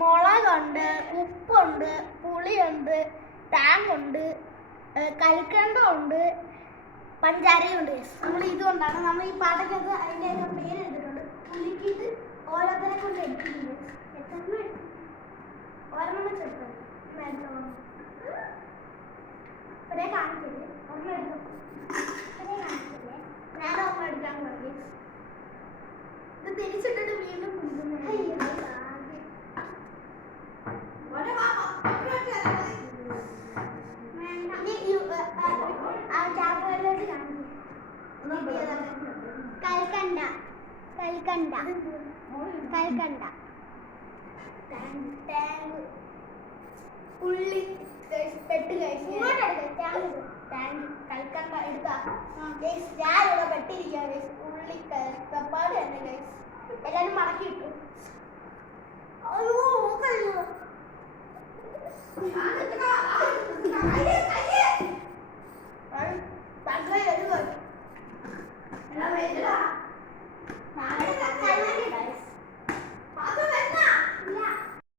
മുളകുണ്ട്, ഉപ്പുണ്ട്, പുളിയുണ്ട്, ടാങ്കുണ്ട്, കൽക്കണ്ടമുണ്ട്, പഞ്ചാരയുണ്ട്. നമ്മൾ ഇതുകൊണ്ടാണ് നമ്മൾ ഈ പാട്ടയ്ക്കകത്ത് അതിൻ്റെ പേര് എടുത്തിട്ടുണ്ട്. പുളിക്കിട്ട് ഓരോരുത്തരെ കൊണ്ട് എടുത്തിട്ടുണ്ട്. ഒരെണ്ണം വെച്ചെടുത്തത് ഒരേ കാണിച്ചില്ലേ, ഒരെണ്ണം എടുത്തു ഒരേ കാണിച്ചില്ലേ, ഞാൻ ഒരെണ്ണം എടുക്കാൻ മതി. ഇത് തിരിച്ചിട്ടിട്ട് വീണ്ടും കുടിക്കുന്നു. കൽക്കണ്ട കൽക്കണ്ട കൽക്കണ്ട ഉള്ളി പെട്ട് കഴിച്ചു കൽക്കണ്ട എടുത്താ ഞാനിവിടെ പെട്ടിരിക്കുക. ഉള്ളി തപ്പാട് തന്നെ കഴിച്ചു. എല്ലാരും മടക്കി ഇട്ടു. അയ്യോ